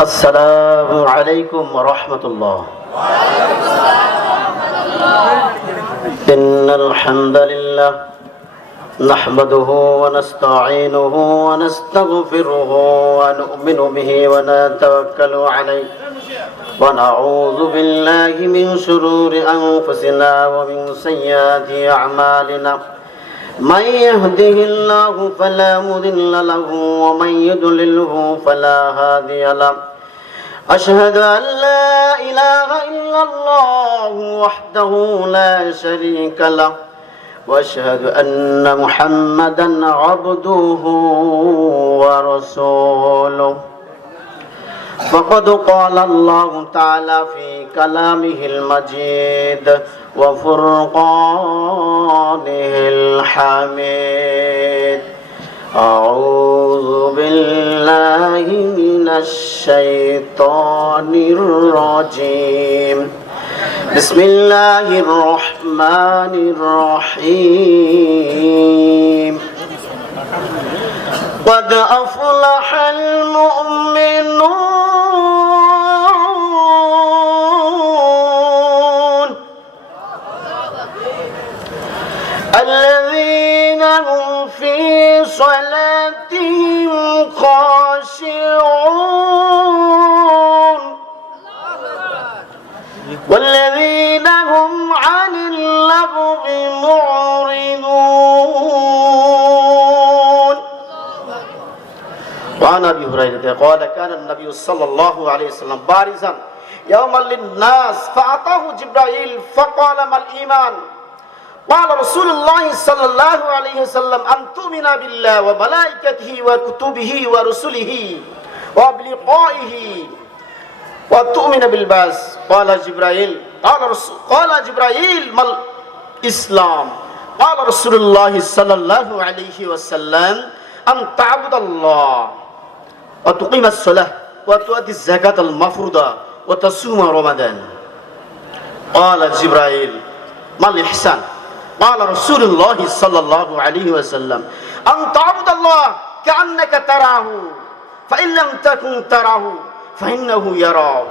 السلام عليكم ورحمة الله. إن الحمد لله نحمده ونستعينه ونستغفره ونؤمن به ونتوكل عليه ونعوذ بالله من شرور أنفسنا ومن سيئات أعمالنا. من يهده الله فلا مضل له ومن يضلله فلا هادي له. أشهد أن لا إله إلا الله وحده لا شريك له وأشهد أن محمدا عبده ورسوله. فقد قال الله تعالى في كلامه المجيد وفرقانه الحميد. أعوذ بالله من الشيطان الرجيم. بسم الله الرحمن الرحيم. قد أفلح المؤمنون الذين هم في صلاتهم خاشعون والذين هم عن اللغو معرضون. وعن أبي هريرة قال كان النبي صلى الله عليه وسلم بارزا يوما للناس فأتاه جبرائيل فقال ما الإيمان؟ قال رسول الله صلى الله عليه وسلم أن تؤمن بالله وملائكته وكتبه ورسله وبلقائه وتؤمن بالبعث. قال جبرائيل ما الإسلام؟ قال رسول الله صلى الله عليه وسلم أن تعبد الله وتقيم الصلاة وتؤدي الزكاة المفروضة وتصوم رمضان. قال جبرائيل ما الإحسان؟ قال رسول الله صلى الله عليه وسلم أن تعبد الله كأنك تراه فإن لم تكن تراه فإنه يراك.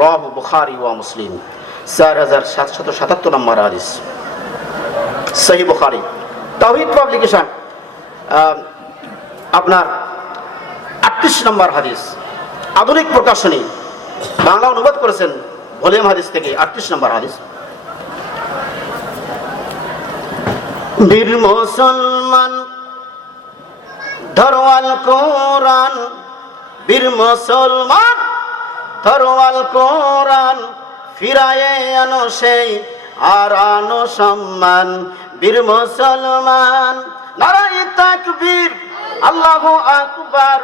রাহু বুখারী ওয়া মুসলিম। 4777 নম্বর হাদিস, সহিহ বুখারী। তাওহীদ পাবলিকেশন আপনার 38 নম্বর হাদিস, আধুনিক প্রকাশনী, বাংলা অনুবাদ করেছেন ভলিউম হাদিস থেকে 38 নম্বর হাদিস। বীর মুসলমান ধরওয়াল কোরআন, বীর মুসলমান ধরওয়াল কোরআন, ফিরায়ে আনো সেই হারানো সম্মান। বীর মুসলমান নারায়ে তাকবীর আল্লাহু আকবার,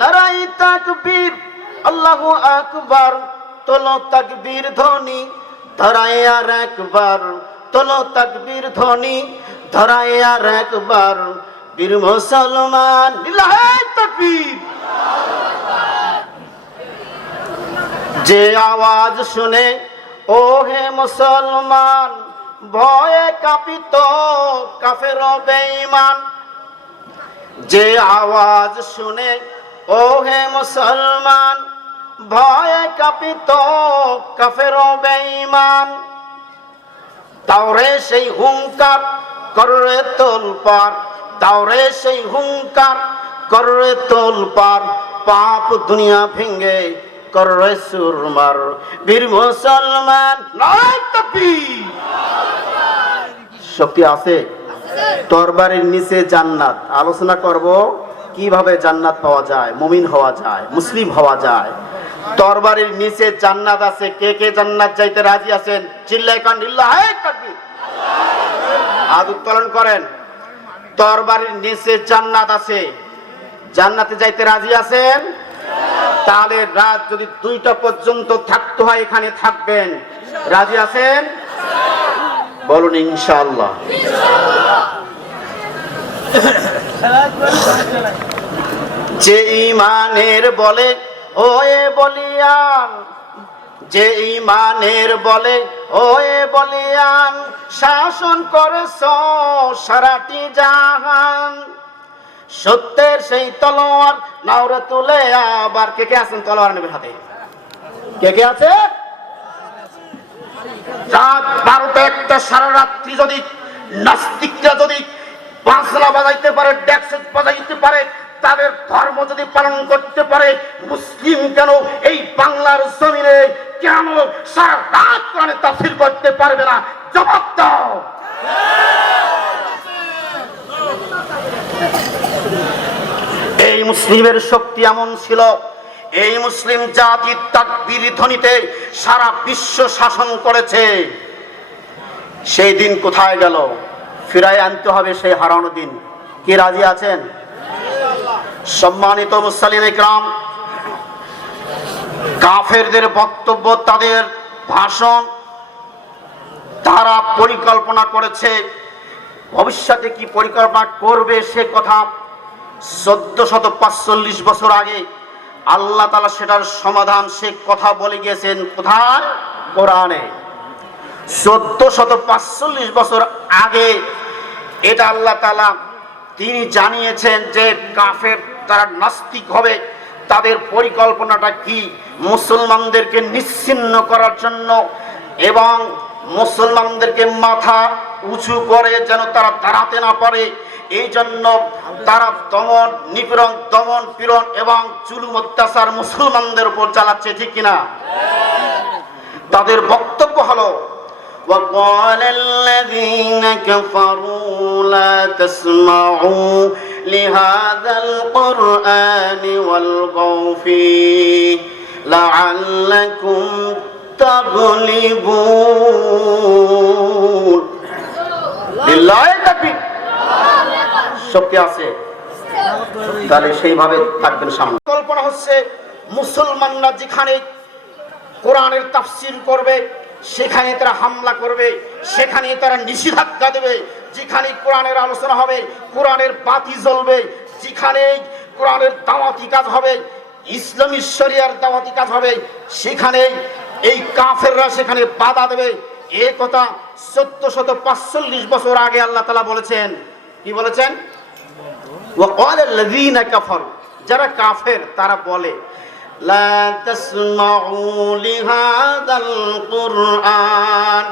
নারায়ে তাকবীর আল্লাহু আকবার। তোলো তাকবীর ধ্বনি ধরায় আর একবার, তোলো তাকবীর ধ্বনি ধরায় আর একবার। বীর মুসলমান লিল্লাহি তাকবীর। যে আওয়াজ শুনে ও হে মুসলমান ভয়ে কাঁপিত কাফের বেঈমান। যে আওয়াজ শুনে ও হে মুসলমান ভয়ে কাঁপিত কাফের বেঈমান। তাওরে সেই হুঙ্কার করে তোলপার, তাওরে সেই হুঙ্কার করে তোলপার। পাপ দুনিয়া ভেঙ্গে করে সুরমার। বীর মুসলমান নারায়ে তাকবীর। শক্তি আছে? তরবারির নিচে জান্নাত আলোচনা করব, কিভাবে জান্নাত পাওয়া যায়, মুমিন হওয়া যায়, মুসলিম হওয়া যায়। তরবারির নিচে জান্নাত আছে। কে কে জান্নাত যাইতে রাজি আছেন? চিল্লায় কান লিল্লাহি তাকবীর। হাত উত্তোলন করেন। তরবারির নিচে জান্নাত আছে, জান্নাতে যাইতে রাজি আছেন? তাহলে রাত যদি 2টা পর্যন্ত থাকতে হয় এখানে থাকবেন। রাজি আছেন? বলুন ইনশাআল্লাহ। যে ঈমানের বলে ওয়ে বলিয়ান, যে ঈমানের বলে ওয়ে বলিয়ান, শাসন করেছ সারাটি জাহান। সত্যের সেই তলোয়ার নাওরে তুলে আবার কে কে আছেন তলোয়ার নেবেন হাতে? কে কে আছে? রাত 12টা 1টা সারা রাত্রি যদি নাস্তিকরা যদি বাজনা বাজাইতে পারে, ডেক্স বাজাইতে পারে, তাদের ধর্ম যদি পালন করতে পারে, মুসলিম কেন এই বাংলার জমিনে কেন সারা রাত কোরআনে তাফসীর করতে পারবে না? জবাব দাও। এই মুসলিমের শক্তি এমন ছিল, এই মুসলিম জাতি তাকবীর ধ্বনিতে সারা বিশ্ব শাসন করেছে। সেই দিন কোথায় গেল? ফিরায় আনতে হবে সেই হারানো দিন। কি রাজি আছেন? সম্মানিত মুসলিম ইকরাম, কাফেরদের বক্তব্য, তাদের ভাষণ, তারা পরিকল্পনা করেছে ভবিষ্যতে কি পরিকল্পনা করবে সে কথা 1445 বছর আগে আল্লাহ তাআলা সেটার সমাধান, সে কথা বলে গিয়েছেন কোথায়? কোরআনে। 1445 বছর আগে এটা আল্লাহ তাআলা তিনি জানিয়েছেন যে কাফের তারা নাস্তিক হবে, তাদের পরিকল্পনাটা কি? মুসলমানদেরকে নিশ্চিহ্ন করার জন্য এবং মুসলমানদেরকে মাথা উঁচু করে যেন তারা দাঁড়াতে না পারে, এই জন্য তারা দমন নিপীড়ন, দমন পীড়ন এবং জুলুম অত্যাচার মুসলমানদের উপর চালাচ্ছে, ঠিক কিনা? তাদের বক্তব্য হলো وقال الذين كفروا لا تسمعوا لهذا القرآن والغوا فيه لعلكم تغلبون لله التكبير। শক্তি আছে তাহলে সেইভাবে থাকবেন সামনে। কল্পনা হচ্ছে মুসলমানরা যেখানে কোরআনের তাফসীর করবে সেখানে তারা হামলা করবে, সেখানে তারা নিষেধাজ্ঞা দেবে, যেখানে কোরআনের আলোচনা হবে কোরআনের বাতি জ্বলবে, যেখানে কোরআনের দাওয়াতি কাজ হবে, ইসলামী শরিয়ার দাওয়াতি কাজ হবে, সেখানে এই কাফেররা সেখানে বাধা দেবে। এই কথা 1445 বছর আগে আল্লাহ তাআলা বলেছেন। কি বলেছেন? ওয়াকাল আল্লাযীনা কাফারু, যারা কাফের তারা বলে লা তাসমাউ লিহাদাল কুরআন,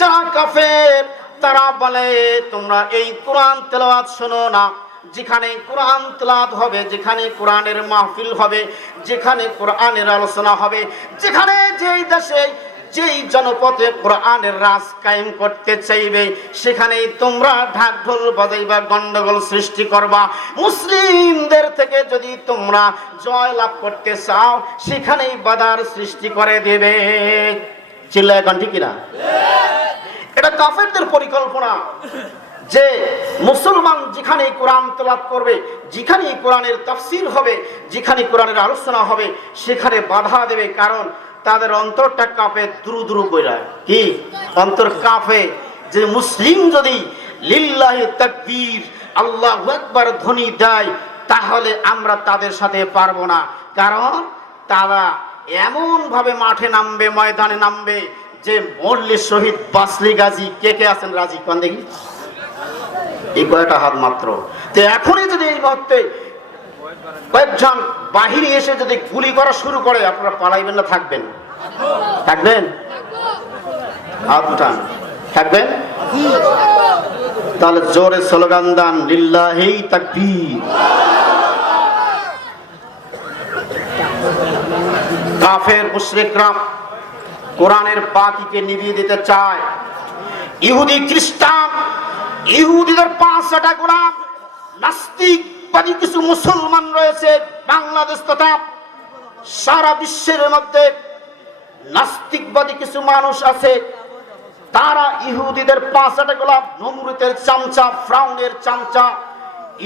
যারা কাফের তারা বলে তোমরা এই কোরআন তেলাওয়াত শোনো না। যেখানে কোরআন তেলাওয়াত হবে, যেখানে কোরআনের মাহফিল হবে, যেখানে কোরআনের আলোচনা হবে, যেখানে যেই দেশে যেই জনপদে কোরআনের রাজ কায়েম করতে চাইবে সেখানেই তোমরা ঢাক ঢোল বাজাইবা, গন্ডগোল সৃষ্টি করবা। মুসলিমদের থেকে যদি তোমরা জয় লাভ করতে চাও সেখানেই বাধার সৃষ্টি করে দেবে। চিল্লায় গান ঠিক কিনা? এটা কাফেরদের পরিকল্পনা যে মুসলমান যেখানে কোরআন তেলাওয়াত করবে, যেখানে কোরআনের তাফসীর হবে, যেখানে কোরআনের আলোচনা হবে সেখানে বাধা দেবে। কারণ তাদের অন্তরটা কাঁপে দুরু দুরু কইরা। কি অন্তর কাঁপে যে মুসলিম যদি লিল্লাহি তাকবীর আল্লাহু আকবার ধ্বনি দেয় তাহলে আমরা তাদের সাথে পারবো না। কারণ তারা এমন ভাবে মাঠে নামবে, ময়দানে নামবে যে মরলে শহীদ বাঁচলে গাজী। কে কে আছেন রাজি? কোন দেখি এই কয়টা হাত মাত্র। তো এখনই যদি এই মুহূর্তে কয়েকজন বাহিনী এসে যদি গুলি করা শুরু করে আপনারা পালাইবেন না থাকবেন? থাকবেন? হাত উঠান। থাকবেন? তাহলে জোরে স্লোগান দান লিল্লাহি তাকবীর। কাফের মুশরিকরা কোরআনের বাতিকে নিভিয়ে দিতে চায়। ইহুদি খ্রিস্টান, ইহুদিদের 5টা গোলাম, নাস্তিকবাদী কিছু মুসলমান রয়েছে বাংলাদেশ তথা সারা বিশ্বের মধ্যে। নাস্তিকবাদী কিছু মানুষ আছে, তারা ইহুদিদের 5টা গোলাম, নমরুদের চামচা, ফ্রাউনের চামচা,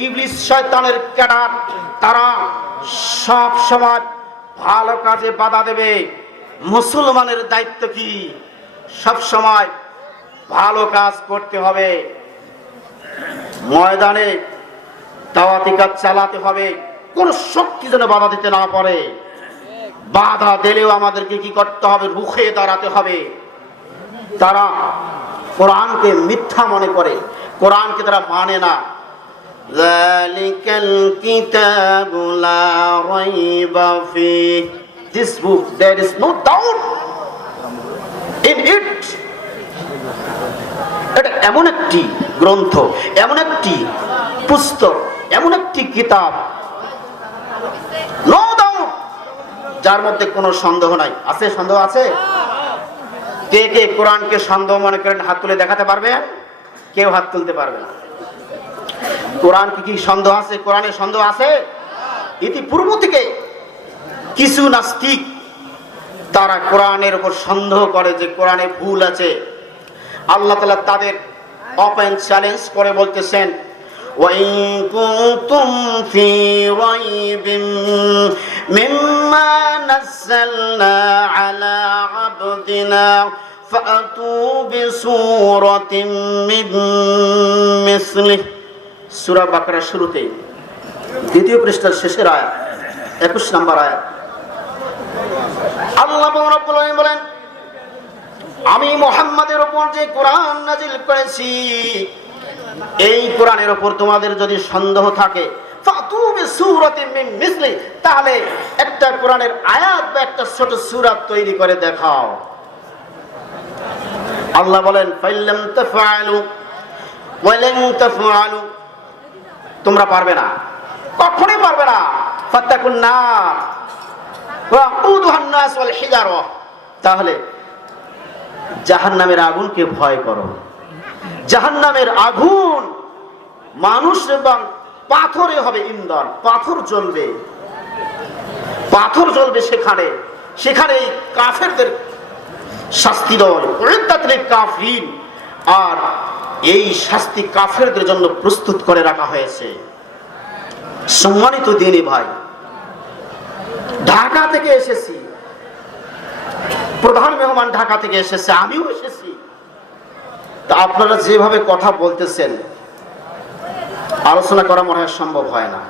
ইবলিস শয়তানের ক্যাডার। তারা সব সময় ভালো কাজে বাধা দেবে। মুসলমানের দায়িত্ব কি? সব সময় ভালো কাজ করতে হবে, ময়দানে দাওয়াতি কাজ চালাতে হবে, কোন শক্তি যেন বাধা দিতে না পারে। বাধা দিলেও আমাদেরকে কি করতে হবে? রুখে দাঁড়াতে হবে। তারা কোরআনকে মিথ্যা মনে করে, কোরআনকে তারা মানে না। যালিকাল কিতাবু লা রাইবা ফীহ, this book there is no doubt in it. এটা এমন একটি গ্রন্থ, এমন একটি পুস্তক, এমন একটি কিতাব, নো ডাউট, যার মধ্যে কোনো সন্দেহ নাই। আছে সন্দেহ আছে? কে কে কোরআনকে সন্দেহ মনে করেন হাত তুলে দেখাতে পারবেন? কেউ হাত তুলতে পারবে না। কোরআন কি সন্দেহ আছে? কোরআনে সন্দেহ আছে? ইতিপূর্ব থেকে কিছু নাস্তিক তারা কোরআনের উপর সন্দেহ করে যে কোরআনে ভুল আছে। আল্লাহ তাআলা তাদের ওপেন চ্যালেঞ্জ করে বলতেছেন, وَإِن كُنتُمْ فِي رَيْبٍ مِّمَّا نَزَّلْنَا عَلَى عَبْدِنَا فَأْتُوا بِسُورَةٍ مِّن مِّثْلِهِ। সূরা বাকারার শুরুতেই দ্বিতীয় পৃষ্ঠার শেষের আয়াত, 21 নম্বর আয়াত, আল্লাহ রাব্বুল আলামিন বলেন, আমি মুহাম্মাদের উপর যে কোরআন নাজিল করেছি এই কোরআনের উপর তোমাদের যদি সন্দেহ থাকে, ফাতু বিসূরাতিন মিন মিসলি, তাহলে একটা কোরআনের আয়াত বা একটা ছোট সূরা তৈরি করে দেখাও। আল্লাহ বলেন, ফাইল্লাম তাফআলু ওয়া লান তাফআলু, তোমরা পারবে না, কখনোই পারবে না। ফাত্তাকুন নার ওয়া কুদুহান নাস ওয়াল হিজারা, তাহলে জাহান্নামের আগুনকে ভয় করো। জাহান্নামের আগুন মানুষ এবং পাথরে হবে ইন্ধন, পাথর জ্বলবে, পাথর জ্বলবে সেখানে, সেখানে কাফেরদের শাস্তি দেওয়া হবে। উইদ্দাতুল কাফিরিন, আর এই শাস্তি কাফেরদের জন্য প্রস্তুত করে রাখা হয়েছে। সম্মানিত দিনী ভাই, ঢাকা থেকে এসেছি, প্রধান মেহমান ঢাকা থেকে এসেছে, আমিও এসেছি। তা আপনারা যেভাবে কথা বলতেছেন আলোচনা করা মনে হয় সম্ভব হয় না।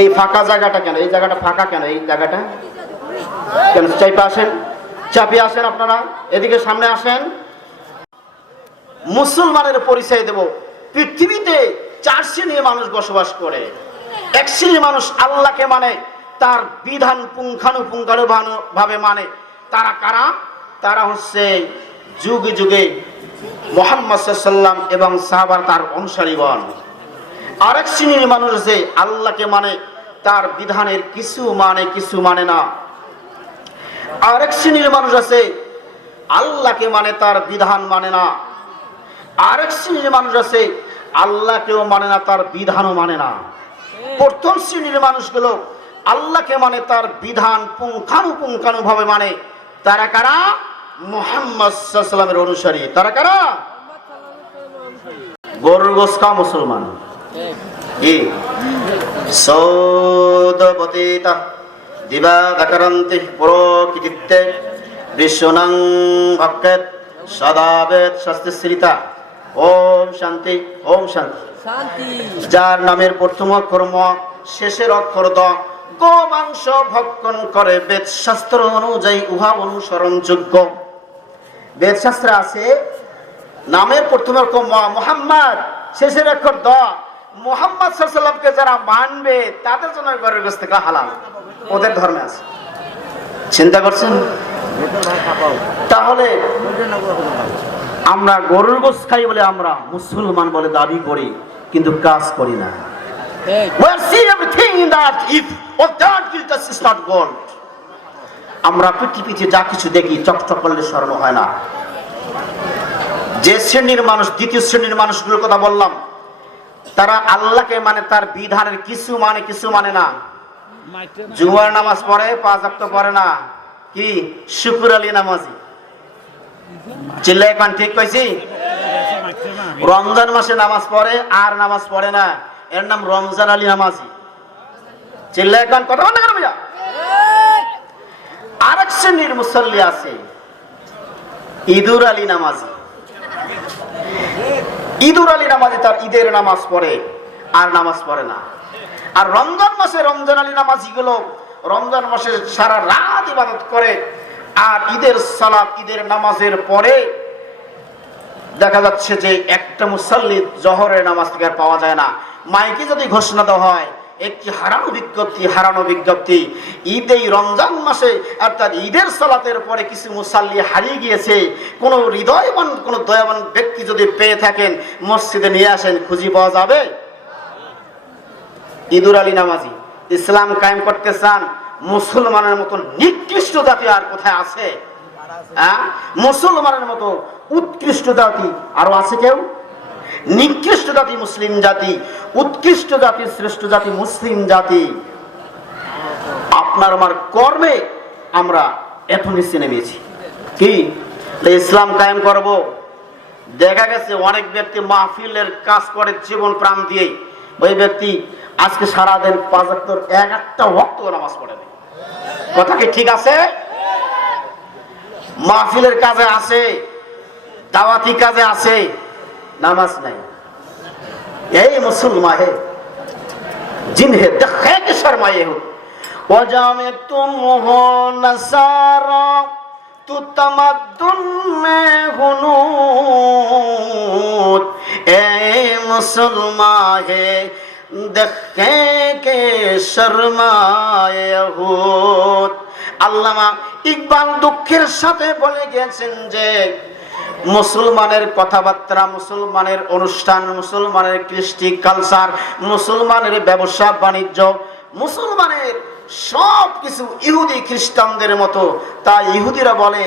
এই ফাঁকা জায়গাটা কেন? এই জায়গাটা ফাঁকা কেন? এই জায়গাটা কেন? চাইপে আসেন, চাপিয়ে আসেন, আপনারা এদিকে সামনে আসেন। মুসলমানের পরিচয় দেব। পৃথিবীতে 4 শ্রেণীর মানুষ বসবাস করে। এক শ্রেণীর মানুষ আল্লাহকে মানে, তার বিধান পুঙ্খানুপুঙ্খানু ভাবে মানে। তারা কারা? তারা হচ্ছে যুগে যুগে মুহাম্মদ সাল্লাল্লাহু আলাইহি ওয়াসাল্লাম এবং সাহাবা তার অনুসারীগণ। আরেক শ্রেণীর মানুষ আছে আল্লাহকে মানে, তার বিধানের কিছু মানে কিছু মানে না। আরেক শ্রেণীর মানুষ আছে আল্লাহকে মানে, তার বিধান মানে না। আরেক শ্রেণীর মানুষ আছে আল্লাহকেও মানে না, তার বিধানও মানে না। প্রথম শ্রেণীর মানুষগুলো আল্লাহকে মানে, তার বিধান পুঙ্খানুপুঙ্খানু ভাবে মানে। তারা কারা? মুহাম্মদ সাল্লাল্লাহু আলাইহি ওয়াসাল্লামের অনুসারী। তারা কারা? গরুর গোশত খাওয়া মুসলমান। কি সৌদবতীতা দিবা দাকারান্তি প্রকৃতিতে বিশ্বনাং ভক্তেত সদাবেদ শাস্ত্রীতা। ওম শান্তি, ওম শান্তি। যার নামের প্রথম অক্ষর ম, শেষের অক্ষর দ, গোমাংস ভক্ষণ করে বেদ শাস্ত্র অনুযায়ী উহা অনুসরণযোগ্য। বেদ শাস্ত্রে আছে নামের প্রথম অক্ষর ম, মুহাম্মদ, শেষের অক্ষর দ। মুহাম্মদ সাল্লাল্লাহু আলাইহি ওয়াসাল্লামকে যারা মানবে তাদের জন্য গরুর গোশত খাওয়া হালাল, ওদের ধর্মে আছে। চিন্তা করছেন? তাহলে আমরা গরুর গোশত খাই বলে আমরা মুসলমান বলে দাবি করি, কিন্তু কাজ করি না। We are seeing everything in that if of that guilt is not gold. আমরা পৃথিবীতে যা কিছু দেখি চকচক করলে স্বর্ণ হয় না। যে শ্রেণীর মানুষ, দ্বিতীয় শ্রেণীর মানুষগুলোর কথা বললাম, তারা আল্লাহকে মানে, তার বিধানের কিছু মানে কিছু মানে না। জুমার নামাজ পড়ে, 5 ওয়াক্ত পড়ে না। কি শুকুর আলী নামাজি? চিল্লায় কান, ঠিক কইছি? রমজান মাসে নামাজ পড়ে আর নামাজ পড়ে না, এর নাম রমজান আলী নামাজি। চিল্লায় কান, কথা বল না কেন ভাইয়া? আরেক শ্রেণীর মুসল্লি আছে ঈদুর আলী নামাজি। ঈদুর আলী নামাজি তার ঈদের নামাজ পড়ে আর নামাজ পড়ে না। আর রমজান মাসে রমজান আলী নামাজি গুলো রমজান মাসে সারা রাত ইবাদত করে, আর ঈদের সালাত, ঈদের নামাজের পরে দেখা যাচ্ছে যে একটা মুসাল্লি জোহরের নামাজ থেকে আর পাওয়া যায় না। মাইকে যদি ঘোষণা দেওয়া হয় একটি হারানো বিজ্ঞপ্তি, এই রমজান মাসে অর্থাৎ ঈদের সালাতের পরে কিছু মুসাল্লি হারিয়ে গিয়েছে, কোন হৃদয়বান কোন দয়াবান ব্যক্তি যদি পেয়ে থাকেন মসজিদে নিয়ে আসেন, খুঁজে পাওয়া যাবে? ঈদুল আলী নামাজি ইসলাম কায়েম করতে চান, মুসলমানের মতো নিকৃষ্ট জাতি আর কোথায় আছে? মুসলমানের মতো উৎকৃষ্ট জাতি আরো আছে কেউ? নিকৃষ্ট জাতি মুসলিম জাতি, উৎকৃষ্ট জাতি শ্রেষ্ঠ জাতি মুসলিম জাতি। আপনার আমার কর্মে আমরা এত নিচে নেমেছি। কি ইসলাম কায়েম করব? দেখা গেছে অনেক ব্যক্তি মাহফিলের কাজ করে জীবন প্রাণ দিয়ে, ওই ব্যক্তি আজকে সারাদিন 5 ওয়াক্ত একটা ওয়াক্ত নামাজ পড়ে না। কথা কি ঠিক আছে? মাহফিলের কাজে আছে, দাওয়াতি কাজে আছে, নামাজ নাই। এই মুসলমান হে जिन्हें देखे के शर्माए हो वजह में तुम हो नसारा तू तमद्दुन में हुनूद। ए मुसलमान है देखे के शर्माए हो। আল্লামা ইকবাল দুঃখের সাথে বলে গেছেন যে মুসলমানের কথাবার্তা, মুসলমানের অনুষ্ঠান, মুসলমানের কৃষ্টি কালচার, মুসলমানের ব্যবসা বাণিজ্য, মুসলমানের সব কিছু ইহুদি খ্রিস্টানদের মতো। তাই ইহুদিরা বলে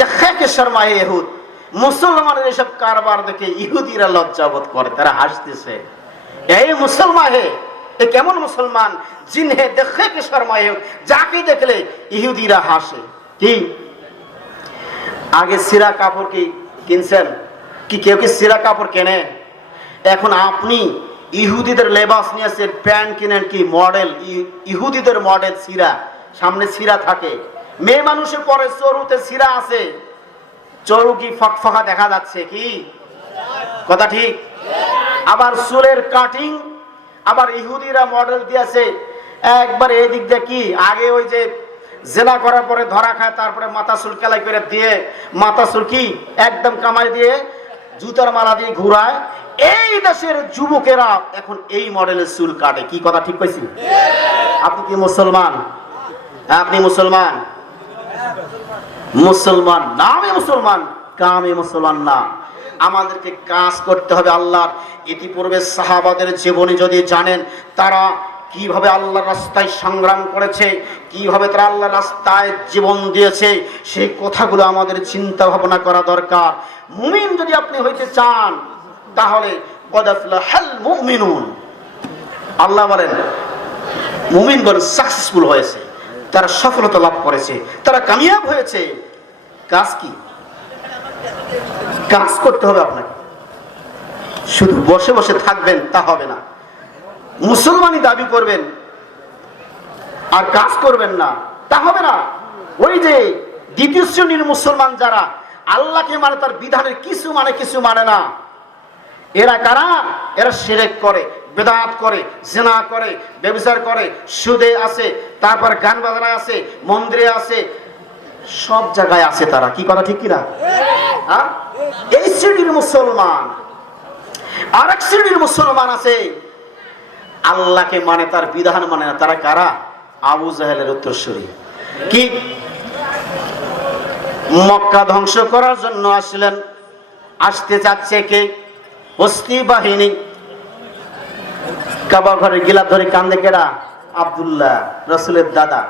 দেখে কে শর্মায়ে ইহুদ। মুসলমানের এসব কারবার দেখে ইহুদিরা লজ্জাবোধ করে, তারা হাসতেছে। এই মুসলমান হে, এ কেমন মুসলমান? জিনহে দেখে কে শর্মায়ে ইহুদ, যাকে দেখলে ইহুদিরা হাসে। কি আগে সিরা কাপড় কি কিনছেন? কি কেউ কি সিরা কাপড় কেনে? এখন আপনি ইহুদিদের লেবাস নিয়েছেন, প্যান্ট কিনেন কি মডেল, ইহুদিদের মডেল সিরা, সামনে সিরা থাকে। মেয়ে মানুষের পরে চরুতে সিরা আছে, চরু কি ফকফকা দেখা যাচ্ছে? কি কথা ঠিক? আবার চুলের কাটিং আবার ইহুদিরা মডেল দিয়েছে একবার এদিক দিয়ে। কি আগে ওই যে জেনা করার পরে ধরা খায়, তারপরে মাথা চুল কেলাই করে দিয়ে, মাথা চুল কি একদম কামাই দিয়ে জুতার মালা দিয়ে ঘুরায়। এই দেশের যুবকেরা এখন এই মডেলের চুল কাটে। কি কথা ঠিক কইছি? আপনি কি মুসলমান? আপনি মুসলমান? মুসলমান নামে মুসলমান, কামে মুসলমান না। আমাদেরকে কাজ করতে হবে আল্লাহর। ইতিপূর্বে সাহাবাদের জীবনী যদি জানেন, তারা কিভাবে আল্লাহর রাস্তায় সংগ্রাম করেছে, কিভাবে তারা আল্লাহর রাস্তায় জীবন দিয়েছে, সেই কথাগুলো আমাদের চিন্তা ভাবনা করা দরকার। মুমিন যদি আপনি হইতে চান তাহলে কদ আফলাহাল মুমিনুন, আল্লাহ বলেন মুমিনগণ সাকসেসফুল হয়েছে, তারা সফলতা লাভ করেছে, তারা কামিয়াব হয়েছে। কাজ কি? কাজ করতে হবে আপনাকে। শুধু বসে বসে থাকবেন তা হবে না। মুসলমানই দাবি করবেন আর কাজ করবেন না, তা হবে না। ওই যে দ্বিতীয় শ্রেণীর মুসলমান যারা আল্লাহকে মানে, তার বিধানের কিছু মানে কিছু মানে না, এরা কারা? এরা শিরক করে, বেদাত করে, জিনা করে, ব্যভিচার করে, সুদে আছে, তারপর গান বাজনায় আছে, মন্দিরে আছে, সব জায়গায় আছে তারা। কি কথা ঠিক কিনা? এই শ্রেণীর মুসলমান। আর এক শ্রেণীর মুসলমান আছে আল্লাহকে মানে, তার বিধান মানে না। তারা কারা? আবু জাহেলের উত্তরসূরি। কি মক্কা ধ্বংস করার জন্য আসলেন, আসতে চাচ্ছে কে? হস্তি বাহিনী। কাবা ঘরের গিলাফ ধরে কান্দে কেডা? আব্দুল্লাহ, রাসূলের দাদা।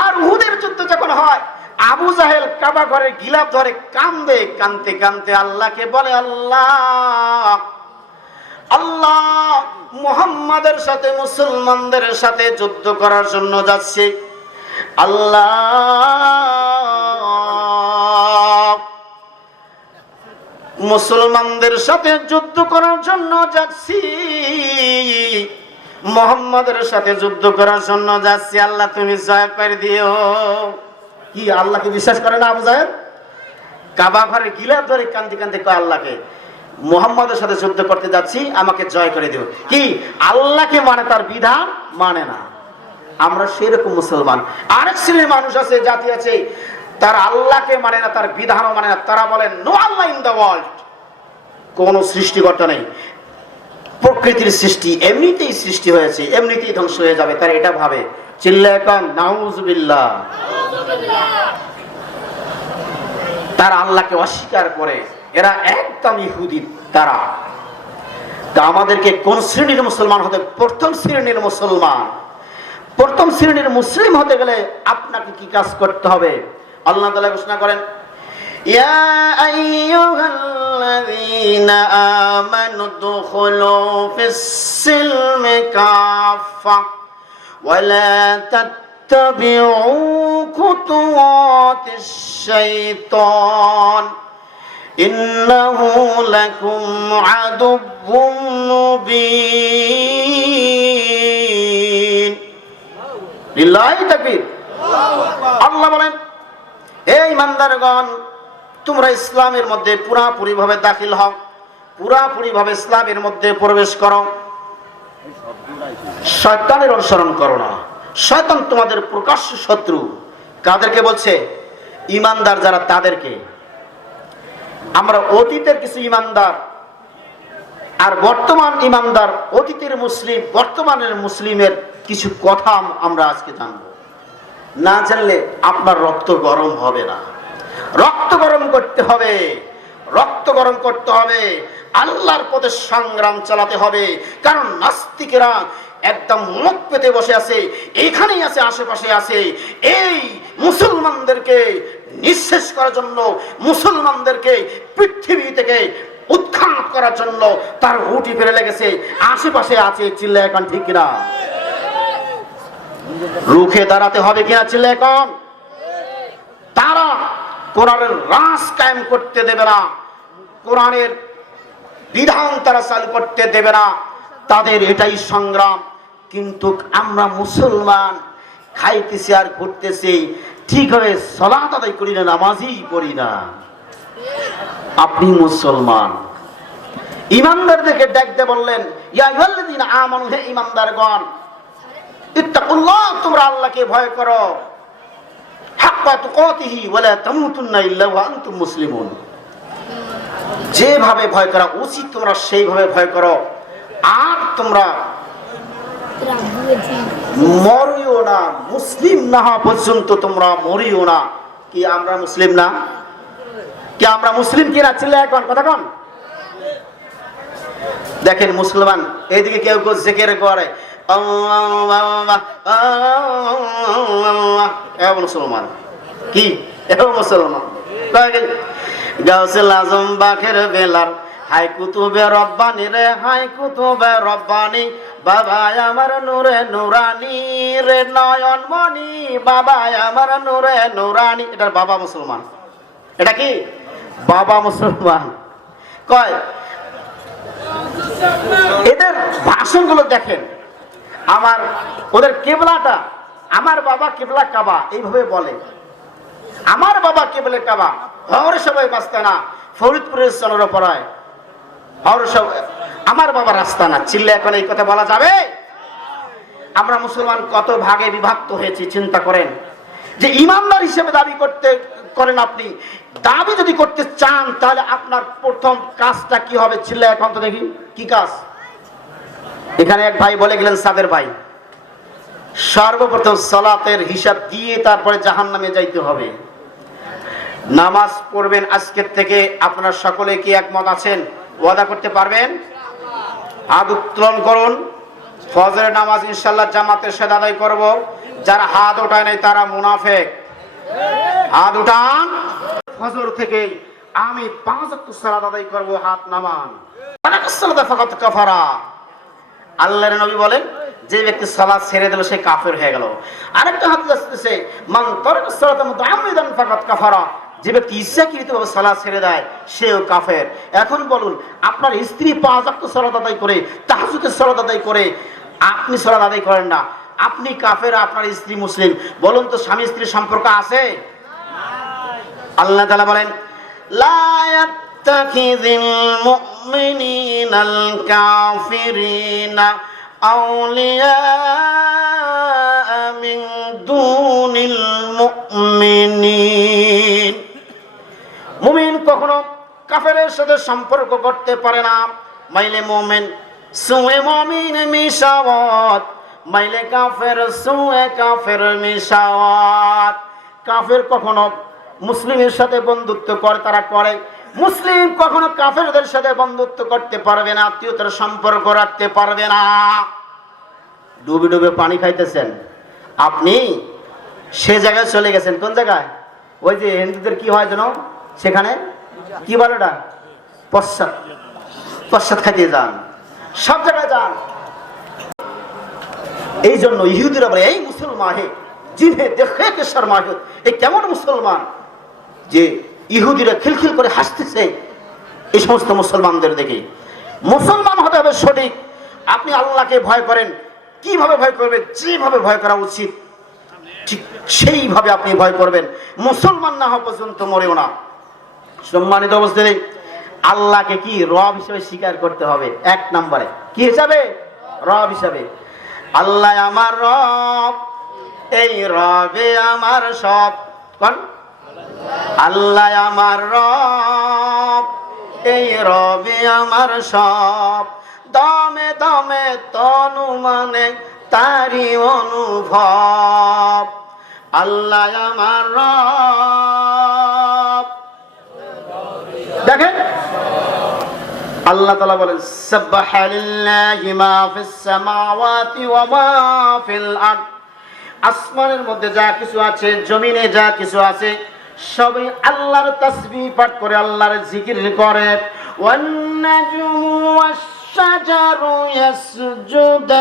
আর উহুদের যুদ্ধ যখন হয়, আবু জাহেল কাবা ঘরের গিলাফ ধরে কান্দে, কানতে কানতে আল্লাহকে বলে, আল্লাহ আল্লাহ মুহাম্মাদের সাথে মুসলমানদের সাথে যুদ্ধ করার জন্য যাচ্ছে। আল্লাহ মুসলমানদের সাথে যুদ্ধ করার জন্য যাচ্ছি, মুহাম্মাদের সাথে যুদ্ধ করার জন্য যাচ্ছি, আল্লাহ তুমি জয় করে দিও। কি আল্লাহকে বিশ্বাস করে না আবু জাহেল? কাবা ঘরে গিলাফ ধরে কান্দি কান্দি কয় আল্লাহকে, মুহাম্মাদের সাথে যুদ্ধ করতে যাচ্ছি, আমাকে জয় করে দিও। কি আল্লাহকে মানে, তার বিধান মানে না। আমরা সেরকম মুসলমান। আরেক শ্রেণীর মানুষ আছে, জাতি আছে, তারা আল্লাহকে মানে না, তার বিধানও মানে না। তারা বলেন no Allah in the world, কোন সৃষ্টিকর্তা নেই, প্রকৃতির সৃষ্টি এমনিতেই সৃষ্টি হয়েছে, এমনিতেই ধ্বংস হয়ে যাবে, তারা এটা ভাবে। চিল্লায়ে কান নাউজুবিল্লাহ। তারা আল্লাহকে অস্বীকার করে, এরা একদম ইহুদি। তারা তা আমাদেরকে কোন শ্রেণীর মুসলমান হতে? প্রথম শ্রেণীর মুসলমান। প্রথম শ্রেণীর মুসলিম হতে গেলে আপনাকে কি কাজ করতে হবে? আল্লাহ তাআলা ঘোষণা করেন, ইয়া আইয়ুহাল্লাযীনা আমানু দুখুলু ফিস-সিলমি কাফা ওয়া লা তাত্তাবিউ খুতুওয়াতিশ শাইতান ইন্নাহু লাকুম আদুউম মুবিন। লিল্লাহি তাকবীর। আল্লাহ বলেন, এই ইমানদারগণ, তোমরা ইসলামের মধ্যে পুরাপুরি ভাবে দাখিল হও, পুরাপুরি ভাবে ইসলামের মধ্যে প্রবেশ করো, শয়তানের অনুসরণ করো না। শয়তান তোমাদের প্রকাশ্য শত্রু। কাদেরকে বলছে? ইমানদার যারা, তাদেরকে। আমরা অতীতের কিছু ইমানদার আর বর্তমান ইমানদার, অতীতের মুসলিম বর্তমানের মুসলিমের কিছু কথা আমরা আজকে জানবো। না জানলে আপনার রক্ত গরম হবে না। রক্ত গরম করতে হবে, রক্ত গরম করতে হবে, আল্লাহর পথে সংগ্রাম চালাতে হবে। কারণ নাস্তিকেরা একদম মুখ পেতে বসে আছে, এখানেই আছে, আশেপাশে আছে। এই মুসলমানদেরকে নিঃশেষ করার জন্য, মুসলমানদেরকে পৃথিবী থেকে উৎখাত করার জন্য তার হুটি ফেলে লেগেছে, আশেপাশে আছে। চিল্লায়ে এখন ঠিক কিনা? রুখে দাঁড়াতে হবে কিনা? চিল্লায়ে এখন। তারা কোরআনের রাস কায়েম করতে দেবে না, কোরআনের বিধান তারা চালু করতে দেবে না, তাদের এটাই সংগ্রাম। কিন্তু আমরা মুসলমান খাইতেছি আর ঘুরতেছি, ঠিকভাবে সালাত আদায় করি না, নামাজই পড়ি না। আপনি মুসলমান। ইমানদারদেরকে ডাকতে বললেন, ইয়া আইয়ুহাল্লাযীনা আমানু, হে ইমানদারগণ, ইত্তাকুল্লাহ, তোমরা আল্লাহকে ভয় করো, হাক্কা তুকাতিহি ওয়া লা তামুতুন্না ইল্লা ওয়া আনতুম মুসলিমুন। যেভাবে ভয় করা উচিত তোমরা সেইভাবে ভয় করো, আর তোমরা মরিও না, মুসলিম না হওয়া পর্যন্ত তোমরা মরিও না। কি আমরা মুসলিম না? কি আমরা মুসলিম কিনা? চিল্লায়ে এখন কথা কন। দেখেন মুসলমান, এইদিকে কেউ কেউ জিকির করে, মুসলমান কি? মুসলমান গাউসুল আজম বাকের বেলার, হাই কুতুবে রব্বানি রে, হাই কুতুবে রব্বানি, বাবা আমার নূরে নুরানি রে, নয়ন মনি বাবা আমার নূরে নুরানি। এটার বাবা মুসলমান। এটা কি? বাবা মুসলমান। কয় এদের ভাষণগুলো দেখেন, আমার ওদের কেবলাটা, আমার বাবা কেবলা কাবা, এইভাবে বলে। আমার বাবা কেবলে কাবা, হর সবাই মাস্তানা, ফরিদপুরের চন্দ্র পড়ায়, হর সব আমার বাবা রাস্তা না। চিল্লা এখন এই কথা বলা যাবে? আমরা মুসলমান কত ভাগে বিভক্ত হয়েছি চিন্তা করেন। যে ইমানদার হিসেবে দাবি করেন আপনি, দাবি যদি করতে চান তাহলে আপনার প্রথম কাজটা কি হবে? চিল্লা এখন তো দেখি কি কাজ। এখানে এক ভাই বলে গেলেন, সাদের ভাই, সর্বপ্রথম সালাতের হিসাব দিয়ে তারপরে জাহান্নামে যাইতে হবে। নামাজ পড়বেন আজকের থেকে। আপনারা সকলে কি একমত আছেন? ওয়াদা করতে পারবেন? হাত উত্তোলন করুন। ফজরের নামাজ ইনশাআল্লাহ জামাতের সাথে আদায় করব। যারা হাত ওঠায় নাই তারা মুনাফিক। হাত উঠান। ফজর থেকে আমি 5 ওয়াক্ত সালাত আদায় করব, হাত নামান। সালাত ফাকাত কাফারা। আল্লাহর নবী বলেন, যে ব্যক্তি সালাত ছেড়ে দিল সে কাফের হয়ে গেল। আরেকটা হাদিস আসছে, মান তারাকা সালাতা মুতাআম্মিদান ফাকাত কাফারা। যে ব্যক্তি ইচ্ছাকৃতভাবে সালাত ছেড়ে দেয় সেও কাফের। এখন বলুন, আপনার স্ত্রী 5 ওয়াক্ত সালাত আদায় করে, তাহাজ্জুদের সালাত আদায় করে, আপনি সালাত আদায় করেন না, আপনি কাফের, আপনার স্ত্রী মুসলিম। বলুন তো স্বামী স্ত্রীর সম্পর্ক আছে? আল্লাহ তাআলা বলেন, লা ইয়াত্তাখিযুল মুমিনুনাল কাফিরিনা আউলিয়া মিন দুনিল মুমিনিন। কাফেরের সাথে সম্পর্ক করতে পারে না। মাইলে মুমিন সুয়ে মুমিন মিশাওয়াত, মাইলে কাফের সুয়ে কাফের মিশাওয়াত। কাফের কখনো মুসলিমের সাথে বন্ধুত্ব করে, তারা করে। মুসলিম কখনো কাফেরদের সাথে বন্ধুত্ব করতে পারবে না, আত্মীয়তার সম্পর্ক রাখতে পারবে না। ডুবে ডুবে পানি খাইতেছেন আপনি, সে জায়গায় চলে গেছেন। কোন জায়গায়? ওই যে হিন্দুদের কি হয় যেন, সেখানে কি বলে ওটা, পশ্চাৎ, পশ্চাৎ খাইতে যান, সব জায়গায় যান। এই জন্য ইহুদিরা বলে এই মুসলমান হে জিনে দেখে কে শর্মাহুদ, এই কেমন মুসলমান যে ইহুদিরা খিলখিল করে হাসতেছে এই সমস্ত মুসলমানদের দেখে। মুসলমান হতে হবে সঠিক। আপনি আল্লাহকে ভয় করেন, কিভাবে ভয় করবেন? যেভাবে ভয় করা উচিত ঠিক সেইভাবে আপনি ভয় করবেন। মুসলমান না হওয়া পর্যন্ত মরেও না। সম্মানিত অবস্থায় আল্লাহকে কি রব হিসেবে স্বীকার করতে হবে। এক নম্বরে কি হিসাবে? রব হিসাবে। আল্লাহ আমার রব, এই রবে আমার সব। কোন? আল্লাহ আমার রব, এই রবে আমার সব। দমে দমে তনু মানে তারি অনুভব। আল্লাহ আমার রব। দেখেন আল্লাহ তাআলা বলেন সাব্বাহা লিল্লাহি মা ফিস সামাওয়াতি ওয়া মা ফিল আরদ। আসমানের মধ্যে যা কিছু আছে, জমিনে যা কিছু আছে, সবই আল্লাহর তাসবিহ পাঠ করে, আল্লাহর জিকির করে। One নাজমু wash শাজারু ইয়াসজুদান।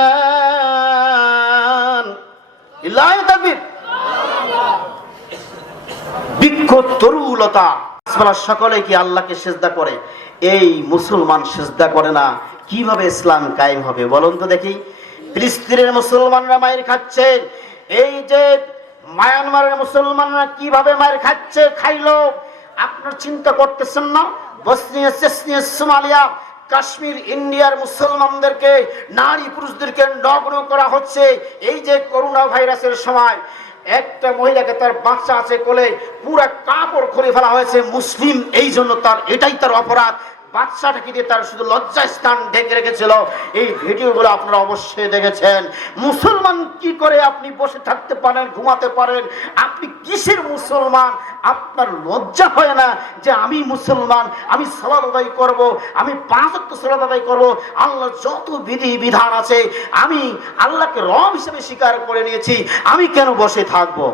ইল্লাহি তাকবীর। বৃক্ষ তরুলতা সকলে কি আল্লাহকে সিজদা করে? এই মুসলমান সিজদা করে না, কিভাবে ইসলাম কায়েম হবে বলুন তো দেখি। ফিলিস্তিনের মুসলমানরা মায়ের খাচ্ছে, এই যে মায়ানমারের মুসলমানরা কিভাবে মায়ের খাচ্ছে, খাইলো। আপনার চিন্তা করতেছেন না? বসনিয়া, চেচনিয়া, সোমালিয়া, কাশ্মীর, ইন্ডিয়ার মুসলমানদেরকে, নারী পুরুষদেরকে নগ্ন করা হচ্ছে। এই যে করোনা ভাইরাসের সময় একটা মহিলাকে, তার বাচ্চা আছে কোলে, পুরা কাপড় খুলে ফেলা হয়েছে। মুসলিম, এই জন্য তার এটাই তার অপরাধ। বাচ্চাটাকে দিয়ে তার শুধু লজ্জাস্থান ঢেকে রেখেছিল। এই ভিডিওগুলো আপনারা অবশ্যই দেখেছেন। মুসলমান কি করে আপনি বসে থাকতে পারেন, ঘুমাতে পারেন? আপনি কিসের মুসলমান? আপনার লজ্জা হয় না যে আমি মুসলমান, আমি সালাত আদায় করব, আমি 5 ওয়াক্ত সালাত আদায় করব, আল্লাহর যত বিধি বিধান আছে আমি আল্লাহকে রব হিসেবে স্বীকার করে নিয়েছি, আমি কেন বসে থাকবো?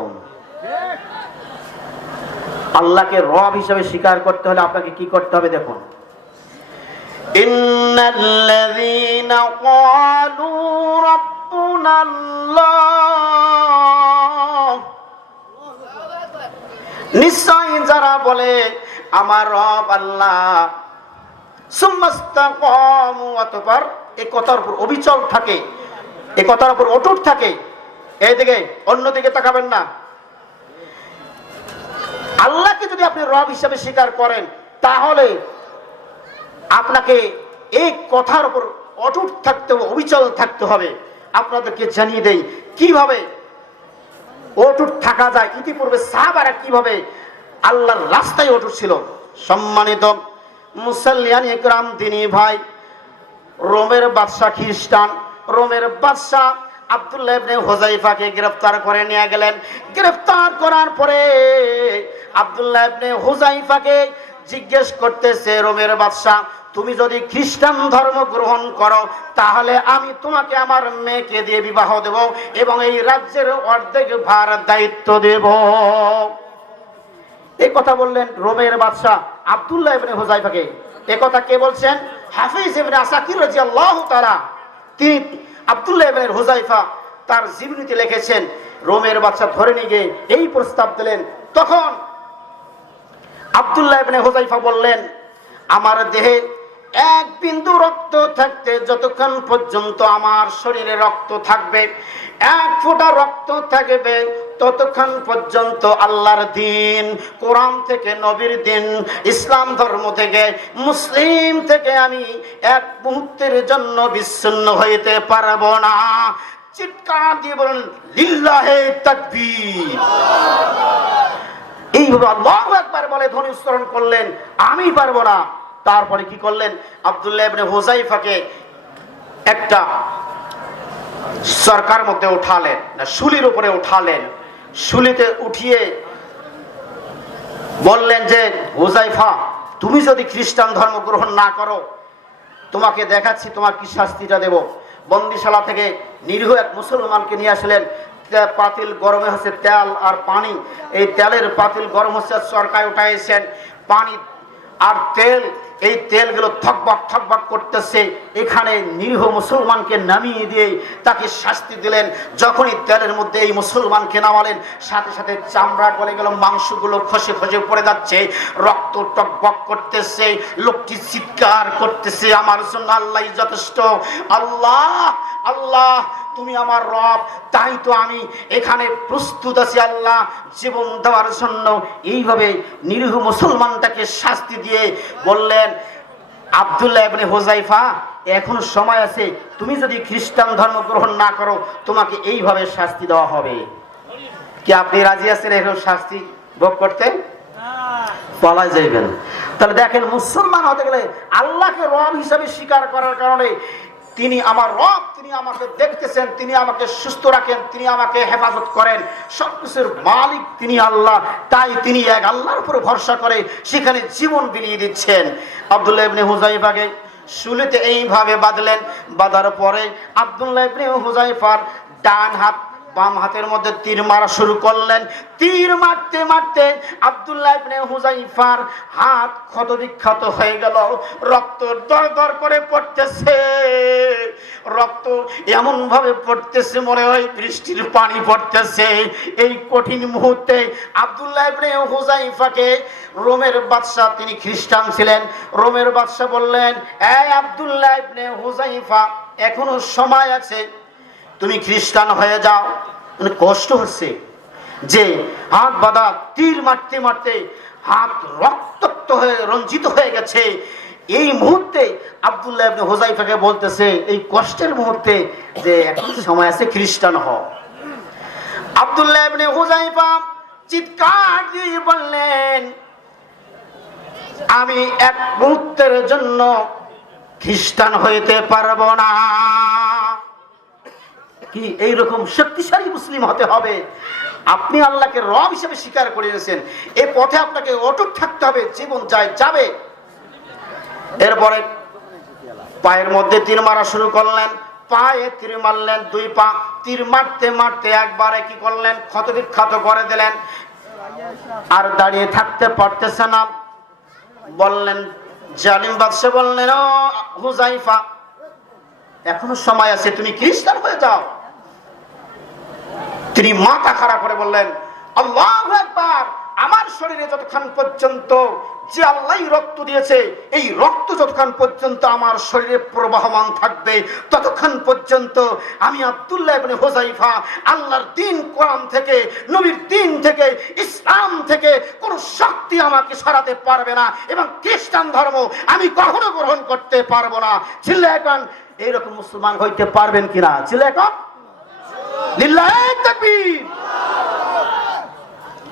আল্লাহকে রব হিসেবে স্বীকার করতে হলে আপনাকে কি করতে হবে দেখুন। ইন্নাল্লাযীনা ক্বালু রাব্বুনাল্লাহ, নিশ্চয় যারা বলে আমার রব আল্লাহ, সুম্মাস্তাকামু, অতঃপর এই কথার উপর অবিচল থাকে, এই কথার উপর অটুট থাকে। এইদিকে অন্যদিকে তাকাবেন না। আল্লাহকে যদি আপনি রব হিসেবে স্বীকার করেন, তাহলে আপনাকে এই কথার উপর অটুট থাকতে হবে, অবিচল থাকতে হবে। আপনাদেরকে জানিয়ে দেই কিভাবে অটুট থাকা যায়। ইতিপূর্বে সাহাবারা কিভাবে আল্লাহর রাস্তায় অটুট ছিল। সম্মানিত মুসল্লিয়ান ইকরাম, তিনি ভাই, রোমের বাদশা খ্রিস্টান, রোমের বাদশা আব্দুল্লাহ ইবনে হুযায়ফাকে গ্রেফতার করে নিয়ে গেলেন। গ্রেফতার করার পরে আব্দুল্লাহ ইবনে হুযায়ফাকে জিজ্ঞেস করতেছে রোমের বাদশা, তুমি যদি খ্রিস্টান ধর্ম গ্রহণ করো তাহলে আমি তোমাকে আমার মেয়েকে দিয়ে বিবাহ দেব এবং এই রাজ্যের অর্ধেক ভার দায়িত্ব দেব। এই কথা বললেন রোমের বাদশা আব্দুল্লাহ ইবনে হুযায়ফাকে। এই কথা কে বলছেন? হাফিজ ইবনে আসাকির রাদিয়াল্লাহু তাআলা। তিনি আব্দুল্লাহ ইবনে হুযায়ফা তার জীবনীতে লিখেছেন। রোমের বাদশা ধরে নিয়ে গিয়ে এই প্রস্তাব দিলেন। তখন আব্দুল্লাহ ইবনে হুযায়ফা বললেন, আমার দেহে এক বিন্দু রক্ত থাকতে যতক্ষণ পর্যন্ত আমার শরীরে রক্ত থাকবে, এক ফোঁটা রক্ত থাকবে, ততক্ষণ পর্যন্ত আল্লাহর দিন, কোরআন থেকে নবীর দিন, ইসলাম ধর্ম থেকে, মুসলিম থেকে আমি এক মুহূর্তের জন্য বিচ্ছিন্ন হইতে পারবো না। চিৎকার দিয়ে বলেন লিল্লাহি তাকবীর। এইভাবে আল্লাহু আকবার বলে করে ধ্বনি উচ্চারণ করলেন, আমি পারবো না। তারপরে কি করলেন, আব্দুল্লাহ ইবনে হুযায়ফাকে একটা সরকার মধ্যে উঠালেন, না শুলির উপরে উঠালেন। শুলিতে উঠিয়ে বললেন যে, হুযায়ফা, তুমি যদি খ্রিস্টান ধর্ম গ্রহণ না করো, তোমাকে দেখাচ্ছি তোমার কি শাস্তিটা দেব। বন্দিশালা থেকে নিরীহ এক মুসলমানকে নিয়ে আসলেন। পাতিল গরমে হচ্ছে তেল আর পানি, এই তেলের পাতিল গরম হচ্ছে, চরকায় উঠাইছেন পানি আর তেল, এই তেলগুলো থকবক থকবক করতেছে। এখানে নিরীহ মুসলমানকে নামিয়ে দিয়ে তাকে শাস্তি দিলেন। যখনই তেলের মধ্যে এই মুসলমানকে নামালেন, সাথে সাথে চামড়া গলে গেল, মাংসগুলো খসে খসে পড়ে যাচ্ছে, রক্ত টকবক করতেছে। লোকটি চিৎকার করতেছে, আমার জন্য আল্লাহ যথেষ্ট, আল্লাহ আল্লাহ তুমি আমার রব, তাই তো আমি এখানে প্রস্তুত আছি আল্লাহ জীবন দেওয়ার জন্য। এইভাবে নিরীহ মুসলমানটাকে শাস্তি দিয়ে বললেন, আব্দুল্লাহ ইবনে হুযায়ফা, এখনো সময় আছে, তুমি যদি খ্রিস্টান ধর্ম গ্রহণ না করো, তোমাকে এইভাবে শাস্তি দেওয়া হবে। কি আপনি রাজি আছেন এরকম শাস্তি ভোগ করতে? পলায় যাইবেন। তাহলে দেখেন, মুসলমান হতে গেলে আল্লাহকে রব হিসাবে স্বীকার করার কারণে, তিনি আমার রব, তিনি আমাকে দেখতেছেন, তিনি আমাকে সুস্থ রাখেন, তিনি আমাকে হেফাজত করেন, সবকিছুর মালিক তিনি আল্লাহ, তাই তিনি এক আল্লাহর উপর ভরসা করে সেখানে জীবন বিলিয়ে দিচ্ছেন। আব্দুল্লাহ ইবনে হুযায়ফাকে শুলিতে এইভাবে বাঁধলেন। বাঁধার পরে আব্দুল্লাহ ইবনে হুযায়ফার ডান হাত বাম হাতের মধ্যে তীর মারা শুরু করলেন। তীর মারতে মারতে আব্দুল্লাহ ইবনে হুযায়ফার হাত ক্ষত বিক্ষত হয়ে গেল, রক্ত দরদর করে পড়তেছে। রক্ত এমন ভাবে পড়তেছে মনে হয় বৃষ্টির পানি পড়তেছে। এই কঠিন মুহূর্তে আব্দুল্লাহ ইবনে হুযায়ফাকে রোমের বাদশা, তিনি খ্রিস্টান ছিলেন, রোমের বাদশা বললেন, এই আব্দুল্লাহ ইবনে হুযায়ফা, এখনো সময় আছে, তুমি খ্রিস্টান হয়ে যাও। মানে কষ্ট হচ্ছে যে হাত বাঁধা, তীর মারতে মারতে হাত রক্তাক্ত হয়ে রঞ্জিত হয়ে গেছে। এই মুহূর্তে আব্দুল্লাহ ইবনে হুযায়ফাকে বলতেছে, এই কষ্টের মুহূর্তে, যে এখন সময় আছে, খ্রিস্টান হও। আব্দুল্লাহ ইবনে হুযায়ফা চিৎকার দিয়ে বললেন, আমি এক মুহূর্তের জন্য খ্রিস্টান হইতে পারবো না। কি এইরকম শক্তিশালী মুসলিম হতে হবে? আপনি আল্লাহকে রব হিসেবে স্বীকার করে নিয়েছেন, এই পথে আপনাকে অটুট থাকতে হবে, জীবন যায় যাবে। এরপরে পায়ের মধ্যে তীর মারা শুরু করলেন, পায়ে তীর মারলেন, দুই পা তীর মারতে মারতে একবারে কি করলেন, ক্ষত বিক্ষত করে দিলেন। আর দাঁড়িয়ে থাকতে পারতেছে না। বললেন, জালিম বাদশা বললেন, ও হুযায়ফা, এখনো সময় আছে, তুমি খ্রিস্টান হয়ে যাও। তিনি মাথা খাড়া করে বললেন, আল্লাহু আকবার, আমার শরীরে যতক্ষণ পর্যন্ত যে আল্লাহ রক্ত দিয়েছে, এই রক্ত যতক্ষণ পর্যন্ত আমার শরীরে প্রবাহমান থাকবে, ততক্ষণ পর্যন্ত আমি আব্দুল্লাহ ইবনে হুযায়ফা আল্লাহর দ্বীন, কোরআন থেকে, নবীর দ্বীন থেকে, ইসলাম থেকে কোন শক্তি আমাকে সরাতে পারবে না, এবং খ্রিস্টান ধর্ম আমি কখনো গ্রহণ করতে পারবো না। ছিলে এখন এইরকম মুসলমান হইতে পারবেন কিনা? ছিলে এখন লিল্লাহি তাকবীর।